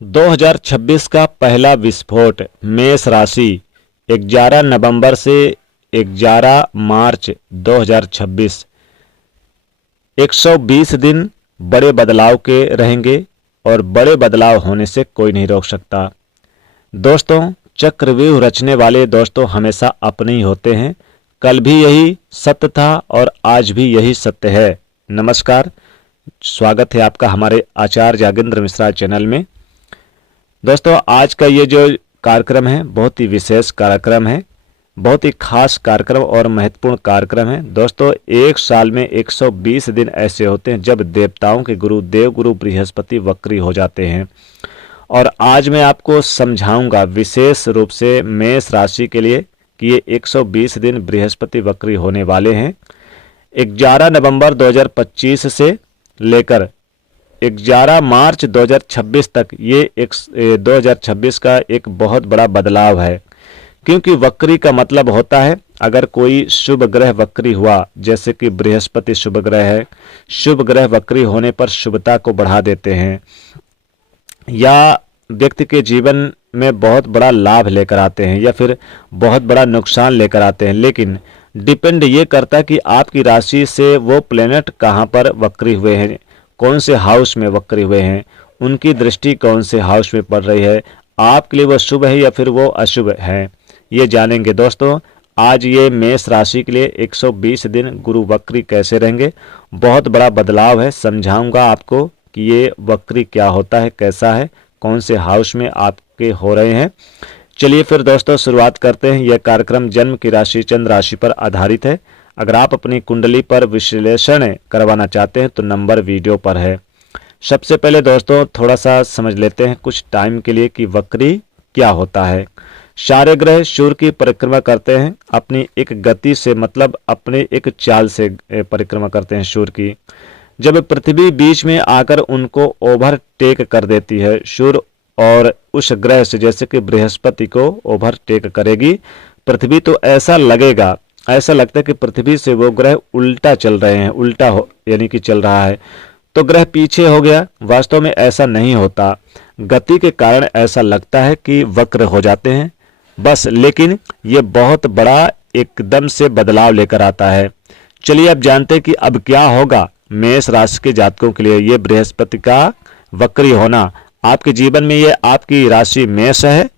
2026 का पहला विस्फोट मेष राशि 11 नवंबर से 11 मार्च 2026। 120 दिन बड़े बदलाव के रहेंगे और बड़े बदलाव होने से कोई नहीं रोक सकता। दोस्तों, चक्रव्यूह रचने वाले दोस्तों हमेशा अपने ही होते हैं। कल भी यही सत्य था और आज भी यही सत्य है। नमस्कार, स्वागत है आपका हमारे आचार्य जागेंद्र मिश्रा चैनल में। दोस्तों, आज का ये जो कार्यक्रम है बहुत ही विशेष कार्यक्रम है, बहुत ही खास कार्यक्रम और महत्वपूर्ण कार्यक्रम है। दोस्तों, एक साल में 120 दिन ऐसे होते हैं जब देवताओं के गुरु देवगुरु बृहस्पति वक्री हो जाते हैं। और आज मैं आपको समझाऊंगा विशेष रूप से मेष राशि के लिए कि ये 120 दिन बृहस्पति वक्री होने वाले हैं। 11 नवंबर 2025 से लेकर 11 मार्च 2026 तक ये 2026 का एक बहुत बड़ा बदलाव है। क्योंकि वक्री का मतलब होता है अगर कोई शुभ ग्रह वक्री हुआ, जैसे कि बृहस्पति शुभ ग्रह है, शुभ ग्रह वक्री होने पर शुभता को बढ़ा देते हैं या व्यक्ति के जीवन में बहुत बड़ा लाभ लेकर आते हैं या फिर बहुत बड़ा नुकसान लेकर आते हैं। लेकिन डिपेंड ये करता है कि आपकी राशि से वो प्लेनेट कहाँ पर वक्री हुए हैं, कौन से हाउस में वक्री हुए हैं, उनकी दृष्टि कौन से हाउस में पड़ रही है, आपके लिए वो शुभ है या फिर वो अशुभ है, ये जानेंगे। दोस्तों, आज ये मेष राशि के लिए 120 दिन गुरु वक्री कैसे रहेंगे, बहुत बड़ा बदलाव है। समझाऊंगा आपको कि ये वक्री क्या होता है, कैसा है, कौन से हाउस में आपके हो रहे हैं। चलिए फिर दोस्तों शुरुआत करते हैं। यह कार्यक्रम जन्म की राशि चंद्र राशि पर आधारित है। अगर आप अपनी कुंडली पर विश्लेषण करवाना चाहते हैं तो नंबर वीडियो पर है। सबसे पहले दोस्तों थोड़ा सा समझ लेते हैं कुछ टाइम के लिए कि वक्री क्या होता है। सारे ग्रह सूर्य की परिक्रमा करते हैं अपनी एक गति से, मतलब अपने एक चाल से परिक्रमा करते हैं सूर्य की। जब पृथ्वी बीच में आकर उनको ओवरटेक कर देती है सूर्य और उस ग्रह से, जैसे कि बृहस्पति को ओवरटेक करेगी पृथ्वी, तो ऐसा लगता है कि पृथ्वी से वो ग्रह उल्टा चल रहे हैं, उल्टा हो यानी कि चल रहा है तो ग्रह पीछे हो गया। वास्तव में ऐसा नहीं होता, गति के कारण ऐसा लगता है कि वक्र हो जाते हैं बस, लेकिन ये बहुत बड़ा एकदम से बदलाव लेकर आता है। चलिए अब जानते हैं कि अब क्या होगा मेष राशि के जातकों के लिए। ये बृहस्पति का वक्री होना आपके जीवन में, ये आपकी राशि मेष है,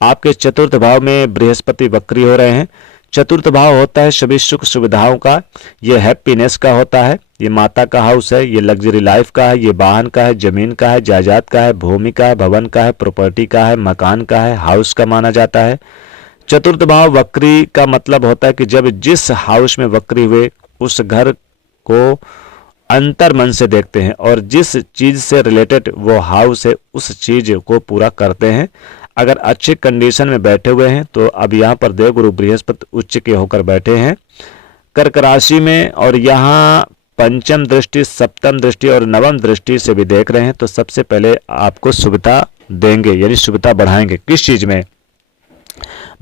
आपके चतुर्थ भाव में बृहस्पति वक्री हो रहे हैं। चतुर्थ भाव होता है सभी सुख सुविधाओं का, ये हैप्पीनेस का होता है, ये माता का हाउस है, ये लग्जरी लाइफ का है, ये वाहन का है, जमीन का है, जायदाद का है, भूमि का है, भवन का है, प्रॉपर्टी का है, मकान का है, हाउस का माना जाता है। चतुर्थ भाव वक्री का मतलब होता है कि जब जिस हाउस में वक्री हुए उस घर को अंतर मन से देखते हैं और जिस चीज से रिलेटेड वो हाउस है उस चीज को पूरा करते हैं। अगर अच्छे कंडीशन में बैठे हुए हैं तो अब यहाँ पर देवगुरु बृहस्पति उच्च के होकर बैठे हैं कर्क राशि में, और यहाँ पंचम दृष्टि, सप्तम दृष्टि और नवम दृष्टि से भी देख रहे हैं, तो सबसे पहले आपको शुभता देंगे यानी शुभता बढ़ाएंगे। किस चीज में?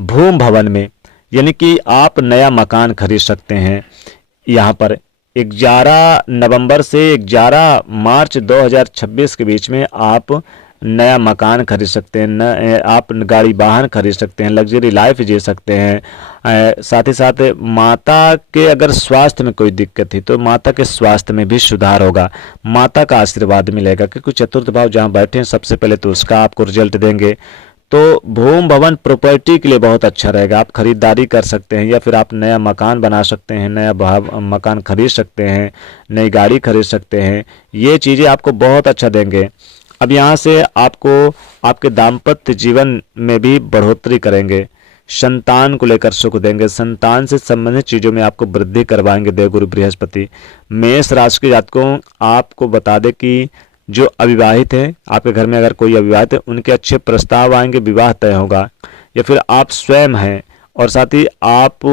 भूम भवन में, यानी कि आप नया मकान खरीद सकते हैं। यहाँ पर 11 नवंबर से 11 मार्च 2026 के बीच में आप नया मकान खरीद सकते हैं, आप गाड़ी वाहन खरीद सकते हैं, लग्जरी लाइफ जी सकते हैं। साथ ही साथ माता के अगर स्वास्थ्य में कोई दिक्कत थी तो माता के स्वास्थ्य में भी सुधार होगा, माता का आशीर्वाद मिलेगा, क्योंकि चतुर्थ भाव जहाँ बैठे हैं सबसे पहले तो उसका आपको रिजल्ट देंगे। तो भूम भवन प्रॉपर्टी के लिए बहुत अच्छा रहेगा, आप खरीदारी कर सकते हैं या फिर आप नया मकान बना सकते हैं, नया मकान खरीद सकते हैं, नई गाड़ी खरीद सकते हैं। ये चीज़ें आपको बहुत अच्छा देंगे। अब यहाँ से आपको आपके दाम्पत्य जीवन में भी बढ़ोतरी करेंगे, संतान को लेकर सुख देंगे, संतान से संबंधित चीज़ों में आपको वृद्धि करवाएंगे देवगुरु बृहस्पति। मेष राशि के जातकों, आपको बता दें कि जो अविवाहित हैं, आपके घर में अगर कोई अविवाहित है, उनके अच्छे प्रस्ताव आएंगे, विवाह तय होगा, या फिर आप स्वयं हैं और साथ ही आप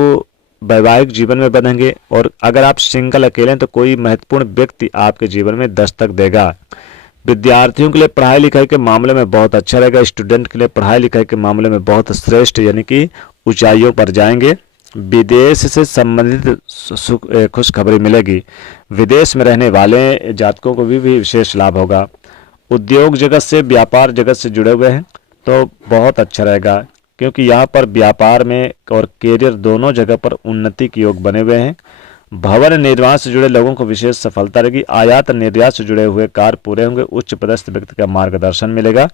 वैवाहिक जीवन में बनेंगे। और अगर आप सिंगल अकेले हैं तो कोई महत्वपूर्ण व्यक्ति आपके जीवन में दस्तक देगा। विद्यार्थियों के लिए पढ़ाई लिखाई के मामले में बहुत अच्छा रहेगा, स्टूडेंट के लिए पढ़ाई लिखाई के मामले में बहुत श्रेष्ठ यानी कि ऊंचाइयों पर जाएंगे। विदेश से संबंधित खुशखबरी मिलेगी। विदेश में रहने वाले जातकों को भी विशेष लाभ होगा। उद्योग जगत से, व्यापार जगत से जुड़े हुए हैं तो बहुत अच्छा रहेगा, क्योंकि यहाँ पर व्यापार में और कैरियर दोनों जगह पर उन्नति के योग बने हुए हैं। भवन निर्माण से जुड़े लोगों को विशेष सफलता रहेगी। आयात निर्यात से जुड़े हुए कार्य पूरे होंगे। उच्च पदस्थ व्यक्ति का मार्गदर्शन मिलेगा।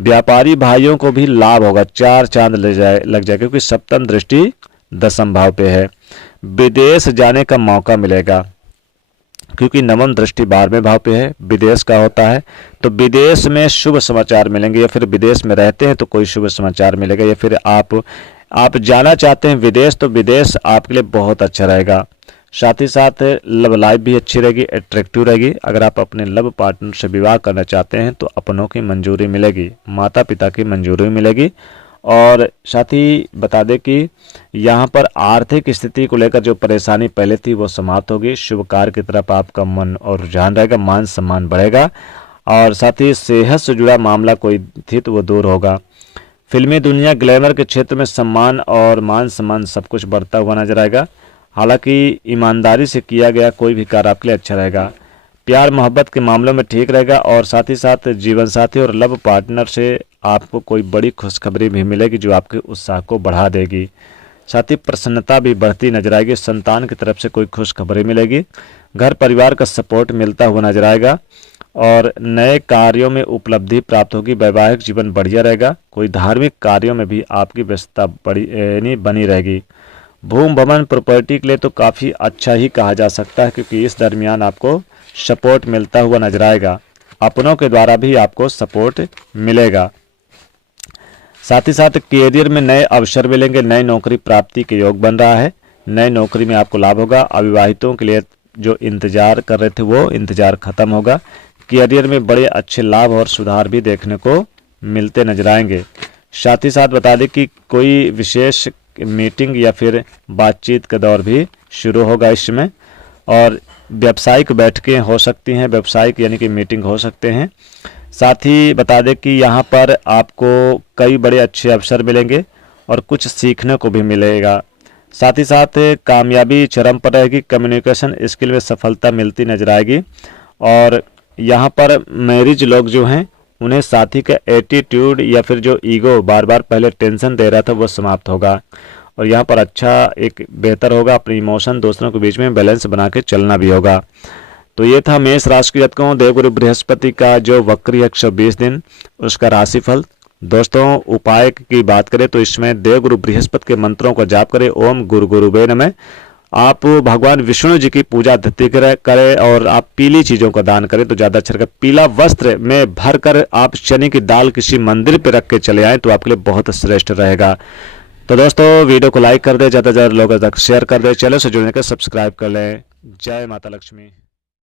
व्यापारी भाइयों को भी लाभ होगा, 4 चांद लग जाए, क्योंकि सप्तम दृष्टि 10वें भाव पे है। विदेश जाने का मौका मिलेगा, क्योंकि नवम दृष्टि 12वें भाव पे है, विदेश का होता है। तो विदेश में शुभ समाचार मिलेंगे, या फिर विदेश में रहते हैं तो कोई शुभ समाचार मिलेगा, या फिर आप जाना चाहते हैं विदेश, तो विदेश आपके लिए बहुत अच्छा रहेगा। साथ ही साथ लव लाइफ भी अच्छी रहेगी, अट्रैक्टिव रहेगी। अगर आप अपने लव पार्टनर से विवाह करना चाहते हैं तो अपनों की मंजूरी मिलेगी, माता पिता की मंजूरी मिलेगी। और साथ ही बता दें कि यहाँ पर आर्थिक स्थिति को लेकर जो परेशानी पहले थी वो समाप्त होगी। शुभ कार्य की तरफ आपका मन और रुझान रहेगा, मान सम्मान बढ़ेगा। और साथ ही सेहत से जुड़ा मामला कोई थी तो वो दूर होगा। फिल्मी दुनिया, ग्लैमर के क्षेत्र में सम्मान और मान सम्मान सब कुछ बढ़ता हुआ नजर आएगा। हालांकि ईमानदारी से किया गया कोई भी कार्य आपके लिए अच्छा रहेगा। प्यार मोहब्बत के मामलों में ठीक रहेगा। और साथ ही साथ जीवन साथी और लव पार्टनर से आपको कोई बड़ी खुशखबरी भी मिलेगी जो आपके उत्साह को बढ़ा देगी। साथ ही प्रसन्नता भी बढ़ती नजर आएगी। संतान की तरफ से कोई खुशखबरी मिलेगी। घर परिवार का सपोर्ट मिलता हुआ नजर आएगा। और नए कार्यों में उपलब्धि प्राप्त होगी। वैवाहिक जीवन बढ़िया रहेगा। कोई धार्मिक कार्यों में भी आपकी व्यस्तता बनी रहेगी। भूमि भवन प्रॉपर्टी के लिए तो काफ़ी अच्छा ही कहा जा सकता है, क्योंकि इस दरमियान आपको सपोर्ट मिलता हुआ नजर आएगा। अपनों के द्वारा भी आपको सपोर्ट मिलेगा। साथ ही साथ कैरियर में नए अवसर मिलेंगे। नई नौकरी प्राप्ति के योग बन रहा है। नई नौकरी में आपको लाभ होगा। अविवाहितों के लिए जो इंतजार कर रहे थे वो इंतजार खत्म होगा। कैरियर में बड़े अच्छे लाभ और सुधार भी देखने को मिलते नजर आएंगे। साथ ही साथ बता दें कि कोई विशेष मीटिंग या फिर बातचीत का दौर भी शुरू होगा इस समय। और व्यावसायिक बैठकें हो सकती हैं, व्यावसायिक यानी कि मीटिंग हो सकते हैं। साथ ही बता दें कि यहाँ पर आपको कई बड़े अच्छे अवसर मिलेंगे और कुछ सीखने को भी मिलेगा। साथ ही साथ कामयाबी चरम पर रहेगी। कम्युनिकेशन स्किल में सफलता मिलती नजर आएगी। और यहाँ पर मैरिज लोग जो हैं उन्हें साथी का एटीट्यूड या फिर जो ईगो बार बार पहले टेंशन दे रहा था वो समाप्त होगा। और यहाँ पर अच्छा एक बेहतर होगा। अपने इमोशन दोस्तों के बीच में बैलेंस बना के चलना भी होगा। तो ये था मेष राशि के जातकों देवगुरु बृहस्पति का जो वक्री 120 दिन उसका राशिफल। दोस्तों उपाय की बात करें तो इसमें देवगुरु बृहस्पति के मंत्रों को जाप करें। ओम गुरु गुरुवे नमः। आप भगवान विष्णु जी की पूजा धरती करें और आप पीली चीज़ों का दान करें तो ज़्यादा अच्छा रहेगा। पीला वस्त्र में भर कर आप चने की दाल किसी मंदिर पर रख के चले आएँ तो आपके लिए बहुत श्रेष्ठ रहेगा। तो दोस्तों वीडियो को लाइक कर दें, ज़्यादा से ज़्यादा लोगों तक शेयर कर दें, चैनल से जुड़ने का सब्सक्राइब कर लें। जय माता लक्ष्मी।